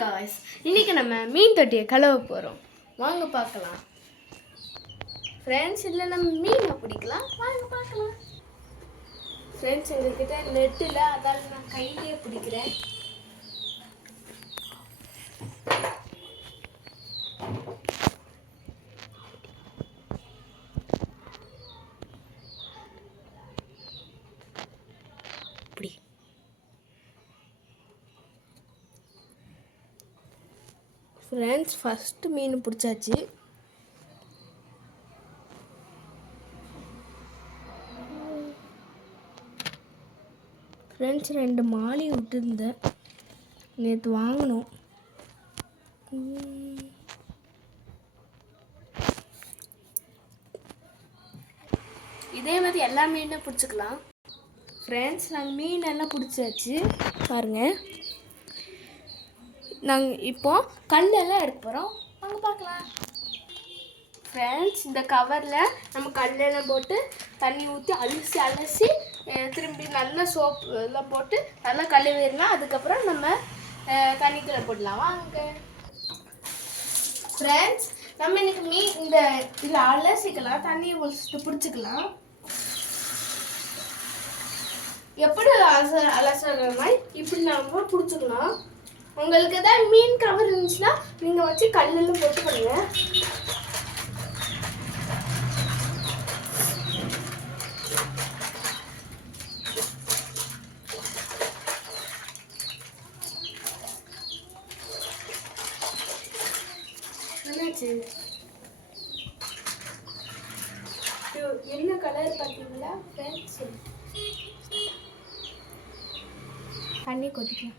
Guys, இன்னைக்கு நம்ம மீன் தொட்டியை கழுவ போகிறோம். வாங்க பார்க்கலாம். ஃப்ரெண்ட்ஸ், இதில் நம்ம மீனை பிடிக்கலாம். வாங்க பார்க்கலாம். ஃப்ரெண்ட்ஸ், எங்ககிட்ட நெட்டில், அதால் நான் கையிலேயே பிடிக்கிறேன். ஃப்ரெண்ட்ஸ், ஃபஸ்ட்டு மீன் பிடிச்சாச்சு. ஃப்ரெண்ட்ஸ், 2 மாலி விட்டுருந்தேன், நேற்று வாங்கினோம். இதே மாதிரி எல்லா மீனும் பிடிச்சிக்கலாம். ஃப்ரெண்ட்ஸ், நாங்கள் மீன் எல்லாம் பிடிச்சாச்சு பாருங்கள். நாங்கள் இப்போது கல்லெல்லாம் எடுக்க போகிறோம். வாங்க பார்க்கலாம். ஃப்ரெண்ட்ஸ், இந்த கவரில் நம்ம கல்லெல்லாம் போட்டு தண்ணி ஊற்றி அலசி திரும்பி நல்லா சோப்பு எல்லாம் போட்டு நல்லா கழுவிடலாம். அதுக்கப்புறம் நம்ம தண்ணிக்குள்ளே போடலாம். வாங்க ஃப்ரெண்ட்ஸ், நம்ம இன்னைக்கு இந்த இதில் அலசிக்கலாம், தண்ணியை ஒழிச்சிட்டு பிடிச்சிக்கலாம். எப்படி அலசுற மாதிரி இப்படி நம்ம பிடிச்சிக்கலாம். உங்களுக்கு ஏதாவது மீன் கவர் இருந்துச்சுன்னா நீங்கள் வச்சு கல்லில் போட்டு பண்ணுங்க. என்ன கலர் பார்த்தீங்களா ஃப்ரெண்ட்ஸ்? தண்ணி கொட்டிக்கலாம்.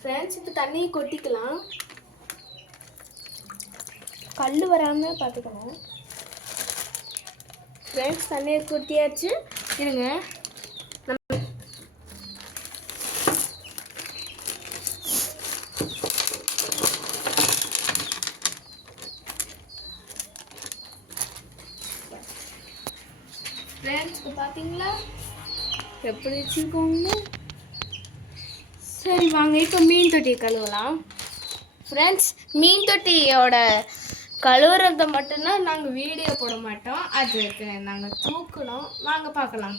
ஃப்ரெண்ட்ஸ், இப்போ தண்ணியை கொட்டிக்கலாம். கல் வராமல் பார்த்துக்கணும். ஃப்ரெண்ட்ஸ், தண்ணியை கொட்டியாச்சு. இருங்க, ஃப்ரெண்ட்ஸ் பார்த்தீங்களா எப்படி வச்சுக்கோங்க. சரி வாங்க, இப்போ மீன் தொட்டியை கழுவலாம். ஃப்ரெண்ட்ஸ், மீன் தொட்டியோட கழுவுறதை மட்டும்தான் நாங்கள் வீடியோ போட மாட்டோம், அதுக்கு நாங்கள் தூக்கணும். வாங்க பார்க்கலாம்.